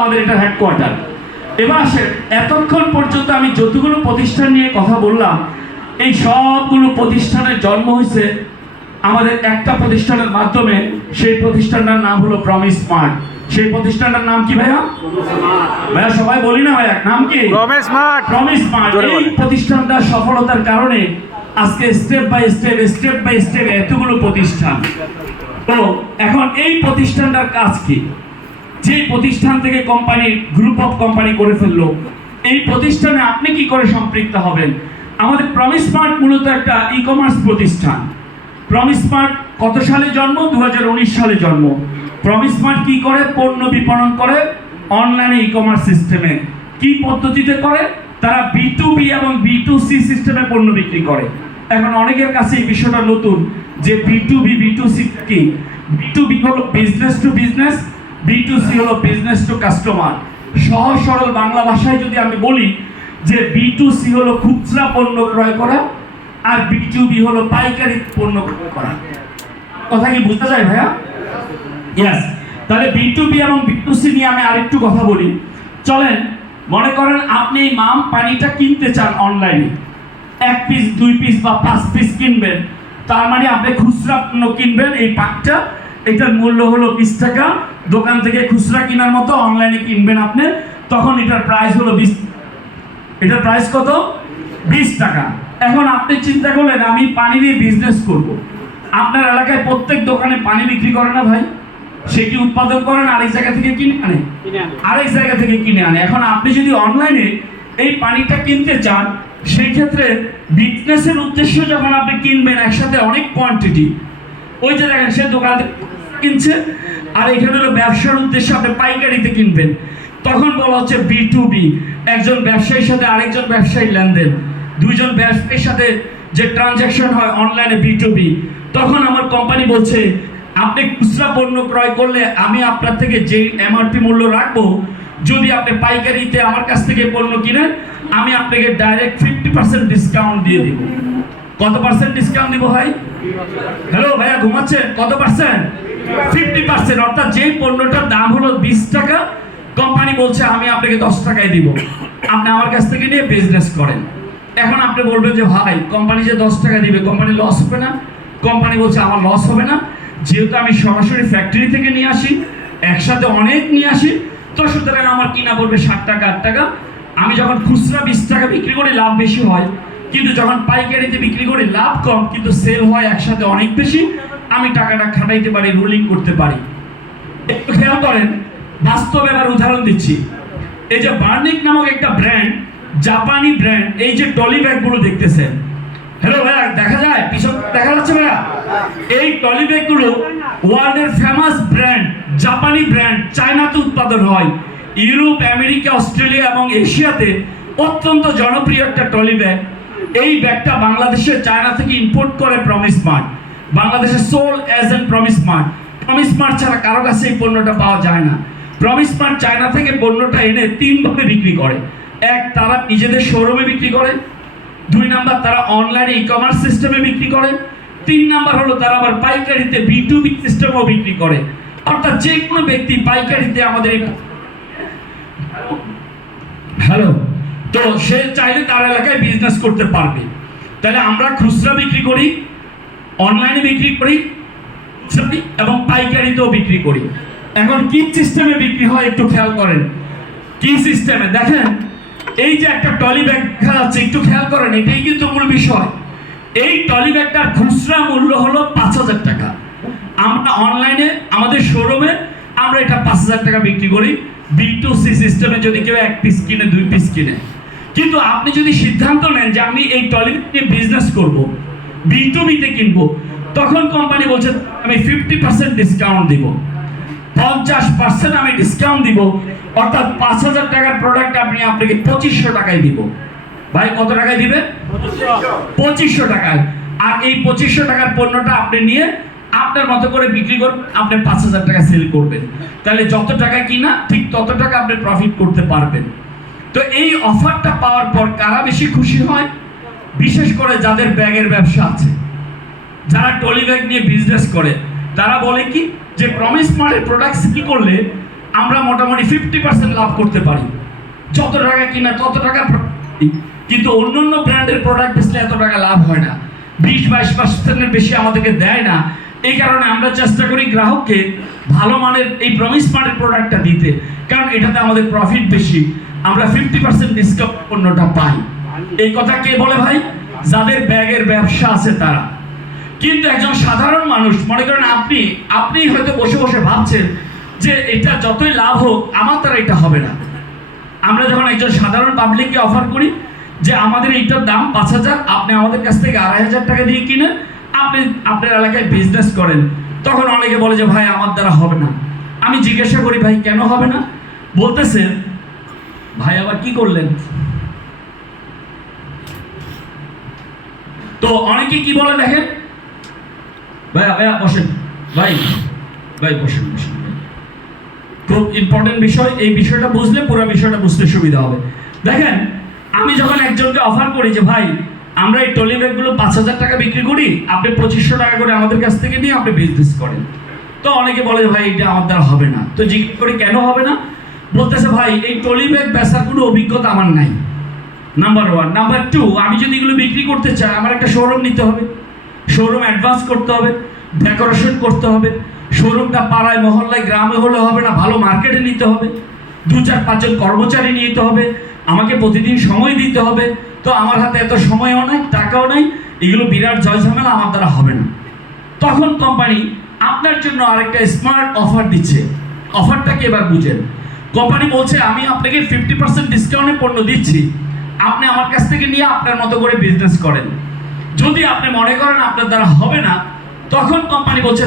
আমাদের এটা হেডকোয়ার্টার। এবার আসেন, এতক্ষণ পর্যন্ত আমি যতগুলো প্রতিষ্ঠান নিয়ে কথা বললাম, এই সবগুলো প্রতিষ্ঠানের জন্ম হয়েছে আমাদের একটা প্রতিষ্ঠানের মাধ্যমে। সেই প্রতিষ্ঠানটার নাম হলো প্রমিস স্মার্ট। সেই প্রতিষ্ঠানটার নাম কি ভাইয়া? ভাইয়া সবাই বলি না ভাইয়া, নাম কি? Promise smart. Promise smart. এই প্রতিষ্ঠানটার সফলতার কারণে আজকে স্টেপ বাই স্টেপ এতগুলো প্রতিষ্ঠান। তো এখন এই প্রতিষ্ঠানটার কাজ কি? যে প্রতিষ্ঠান থেকে কোম্পানি গ্রুপ অফ কোম্পানি করে ফেললো, এই প্রতিষ্ঠানে আপনি কি করে সম্পৃক্ত হবেন? আমাদের প্রমিস স্মার্ট মূলত একটা ই কমার্স প্রতিষ্ঠান। প্রমিস স্মার্ট কত সালে জন্ম? 2019 সালে জন্ম। প্রমিস স্মার্ট কি করে? পণ্য বিপণন করে অনলাইনে ই কমার্স সিস্টেমে। কি পদ্ধতিতে করে? তারা B2B এবং B2C সিস্টেমে পণ্য বিক্রি করে। এখন অনেকের কাছে এই বিষয়টা নতুন যে B2B B2C কি। B2B হলো বিজনেস টু বিজনেস, B2C হলো বিজনেস টু কাস্টমার। সহজ সরল বাংলা ভাষায় যদি আমি বলি যে B2C হলো খুচরা পণ্য ক্রয় করা আর B2B হলো পাইকারি পণ্য ক্রয় করা। কথা কি বুঝতে যায় ভাইয়া? ইয়েস। তাহলে B2B এবং B2C নিয়ে আমি আরেকটু কথা বলি। চলেন, মনে করেন আপনি এই মাম পানিটা কিনতে চান অনলাইনে, 1 পিস 2 পিস বা 5 পিস কিনবেন। তার মানে আপনি খুচরা পণ্য কিনবেন এই পাকটা, এটার মূল্য হলো 20 টাকা। দোকান থেকে খুচরা কেনার মতো অনলাইনে কিনবেন আপনি, তখন এটার প্রাইস হলো 20। এটার প্রাইস কত? 20 টাকা। এখন আপনি চিন্তা করলেন আমি পানি দিয়ে বিজনেস করব। আপনার এলাকায় প্রত্যেক দোকানে পানি বিক্রি করে না ভাই? সে কি উৎপাদন করেন আরেক জায়গা থেকে কিনে আনে? আরেক জায়গা থেকে কিনে আনে। এখন আপনি যদি অনলাইনে এই পানিটা কিনতে চান, সেই ক্ষেত্রে বিজনেসের উদ্দেশ্য যখন আপনি কিনবেন একসাথে অনেক কোয়ান্টিটি, ওই যে দেখেন সে দোকান থেকে কিনছে, আর এখানে হলো ব্যবসার উদ্দেশ্যে আপনি পাইকারিতে কিনবেন, তখন বলা হচ্ছে B2B। একজন ব্যবসায়ীর সাথে আরেকজন ব্যবসায়ী লেনদেন, দুইজন ব্যবসায়ীর সাথে যে ট্রানজ্যাকশন হয় অনলাইনে B2B। তখন আমার কোম্পানি বলছে আপনি খুচরা পণ্য ক্রয় করলে আমি আপনার থেকে যে MRP মূল্য রাখবো, যদি আপনি পাইকারিতে আমার কাছ থেকে পণ্য কিনেন আমি আপনাকে ডাইরেক্ট 50% ডিসকাউন্ট দিয়ে দিব। কত পার্সেন্ট ডিসকাউন্ট দিব ভাই? হ্যালো ভাইয়া ঘুমাচ্ছেন? কত পার্সেন্ট? 50%। অর্থাৎ যে পণ্যটার দাম হলো 20 টাকা, কোম্পানি বলছে আমি আপনাকে 10 টাকায় দিব, আপনি আমার কাছ থেকে নিয়ে বিজনেস করেন। এখন আপনি বলবেন যে ভাই কোম্পানি যে 10 টাকা দিবে, কোম্পানি লস হবে না? কোম্পানি বলছে আমার লস হবে না, যেহেতু আমি সরাসরি ফ্যাক্টরি থেকে নিয়ে আসি, একসাথে অনেক নিয়ে আসি, তো সুতরাং আমার কিনা পড়বে 60 টাকা 8 টাকা। আমি যখন খুচরা 20 টাকা বিক্রি করি লাভ বেশি হয়, কিন্তু যখন পাইকারিতে বিক্রি করি লাভ কম কিন্তু সেল হয় একসাথে অনেক বেশি, আমি টাকাটা খাটাইতে পারি, রুলিং করতে পারি। একটু খেয়াল করেন, বাস্তব এবার উদাহরণ দিচ্ছি। এই যে বার্নিক নামক একটা ব্র্যান্ড, জাপানি ব্র্যান্ড, এই যে টলি ব্যাগগুলো দেখতেছেন, হ্যালো ভাইয়া দেখা যায়? পিছন দেখা যাচ্ছে ভাইয়া? এই টলি ব্যাগগুলো ওয়ার্ল্ডের ফেমাস ব্র্যান্ড, জাপানি ব্র্যান্ড, চায়নাতে উৎপাদন হয়। ইউরোপ, আমেরিকা, অস্ট্রেলিয়া এবং এশিয়াতে অত্যন্ত জনপ্রিয় একটা টলি ব্যাগ। এই ব্যাগটা বাংলাদেশে চায়না থেকে ইম্পোর্ট করে প্রমিস স্মার্ট। বাংলাদেশে soul agent promise smart. Promise smart ছাড়া কারো কাছে এই পণ্যটা পাওয়া যায় না। প্রমিস স্মার্ট চায়না থেকে পণ্যটা এনে 3 ভাবে বিক্রি করে। এক, তারা নিজেদের শোরুমে বিক্রি করে। 2 নাম্বার, তারা অনলাইনে ই কমার্স সিস্টেমে বিক্রি করে। 3 নাম্বার হলো তারা আবার পাইকারিতে B2B সিস্টেমেও বিক্রি করে। অর্থাৎ যে কোনো ব্যক্তি পাইকারিতে আমাদের হ্যালো, তো সে চাইলে তার এলাকায় বিজনেস করতে পারবে। তাহলে আমরা খুচরা বিক্রি করি, অনলাইনে বিক্রি করি এবং পাইকারিতেও বিক্রি করি। এখন কি সিস্টেমে বিক্রি হয় একটু খেয়াল করেন। কি সিস্টেমে? দেখেন এই যে একটা টলি ব্যাগ দেখা যাচ্ছে, একটু খেয়াল করেন, এটাই কিন্তু মূল বিষয়। এই টলি ব্যাগটার খুচরা মূল্য হলো 5000 টাকা। আমরা অনলাইনে আমাদের শোরুমে আমরা এটা 5000 টাকা বিক্রি করি। B2C সিস্টেমে যদি কেউ 1 পিস কিনে 2 পিস কিনে। কিন্তু আপনি যদি সিদ্ধান্ত নেন যে আমি এই টলি নিয়ে বিজনেস করব, B2B তে কিনবো, তখন কোম্পানি বলছে আমি 50% ডিসকাউন্ট দিব, 50% আমি ডিসকাউন্ট দিব। অর্থাৎ 5000 টাকার প্রোডাক্ট আপনাকে 2500 টাকায় দিব। ভাই কত টাকায় দিবে? 2500 টাকায়। আর এই 2500 টাকার পণ্যটা আপনি নিয়ে আপনার মতো করে বিক্রি করবেন, আপনি 5000 টাকা সেল করবেন। তাহলে যত টাকা কিনা ঠিক তত টাকা আপনি প্রফিট করতে পারবেন। তো এই অফারটা পাওয়ার পর কারা বেশি খুশি হয়? বিশেষ করে যাদের ব্যাগের ব্যবসা আছে, যারা টলি ব্যাগ নিয়ে বিজনেস করে, তারা বলে কি যে প্রমিস স্মার্টের প্রোডাক্ট সেল করলে আমরা মোটামুটি 50% লাভ করতে পারি, যত টাকা কিনা তত টাকা কিন্তু অন্য অন্য ব্র্যান্ডের প্রোডাক্ট বেচলে এত টাকা লাভ হয় না, 20-22% বেশি আমাদেরকে দেয় না। এই কারণে আমরা চেষ্টা করি গ্রাহককে ভালো মানের এই প্রমিস মানের প্রোডাক্টটা দিতে, কারণ এটাতে আমাদের প্রফিট বেশি, আমরা 50% ডিসকাউন্ট পণ্যটা পাই। এই কথা কে বলে ভাই? যাদের ব্যাগের ব্যবসা আছে তারা। কিন্তু একজন সাধারণ মানুষ, মনে করেন আপনি হয়তো বসে বসে ভাবছেন যে এটা যতই লাভ হোক আমার দ্বারা এটা হবে না। আমরা যখন একজন সাধারণ পাবলিককে অফার করি যে আমাদের এইটার দাম 5,000, আপনি আমাদের কাছ থেকে 2,500 টাকা দিয়ে কিনেন, আপনি আপনার এলাকায় বিজনেস করেন, তখন অনেকে বলে যে ভাই আমার দ্বারা হবে না। আমি জিজ্ঞাসা করি ভাই কেন হবে না? বলতেছে ভাই আবার কি করলেন? তো অনেকে কি বলে দেখেন, ভাইয়া বসেন, ভাই বসেন। খুব ইম্পর্টেন্ট বিষয়, এই বিষয়টা বুঝলে পুরো বিষয়টা বুঝতে সুবিধা হবে। দেখেন, আমি যখন একজনকে অফার করি যে ভাই আমরা এই ট্রলি ব্যাগগুলো 5,000 টাকা বিক্রি করি, আপনি 2,500 টাকা করে আমাদের কাছ থেকে নিয়ে আপনি বিজনেস করেন, তো অনেকে বলে যে ভাই এটা আমার দ্বারা হবে না। তো জিজ্ঞেস করি কেন হবে না? বলতেছে ভাই এই ট্রলি ব্যাগ বেচার কোনো অভিজ্ঞতা আমার নাই, নাম্বার 1। নাম্বার 2, আমি যদি এগুলো বিক্রি করতে চাই আমার একটা শোরুম নিতে হবে, শোরুম অ্যাডভান্স করতে হবে, ডেকোরেশন করতে হবে, শোরুমটা পাড়ায় মহল্লায় গ্রামে হলে হবে না, ভালো মার্কেটে নিতে হবে, 2-4-5 জন কর্মচারী নিতে হবে, আমাকে প্রতিদিন সময় দিতে হবে। তো আমার হাতে এত সময়ও নাই, টাকাও নাই, এগুলো বিরাট জয় ঝামেলা, আমার দ্বারা হবে না। তখন কোম্পানি আপনার জন্য আরেকটা স্মার্ট অফার দিচ্ছে। অফারটাকে এবার বুঝেন। কোম্পানি বলছে আমি আপনাকে 50% ডিসকাউন্টে পণ্য দিচ্ছি, আপনি আমার কাছ থেকে নিয়ে আপনার মতো করে বিজনেস করেন। যদি আপনি মনে করেন আপনার দ্বারা হবে না, তখন কোম্পানি বলছে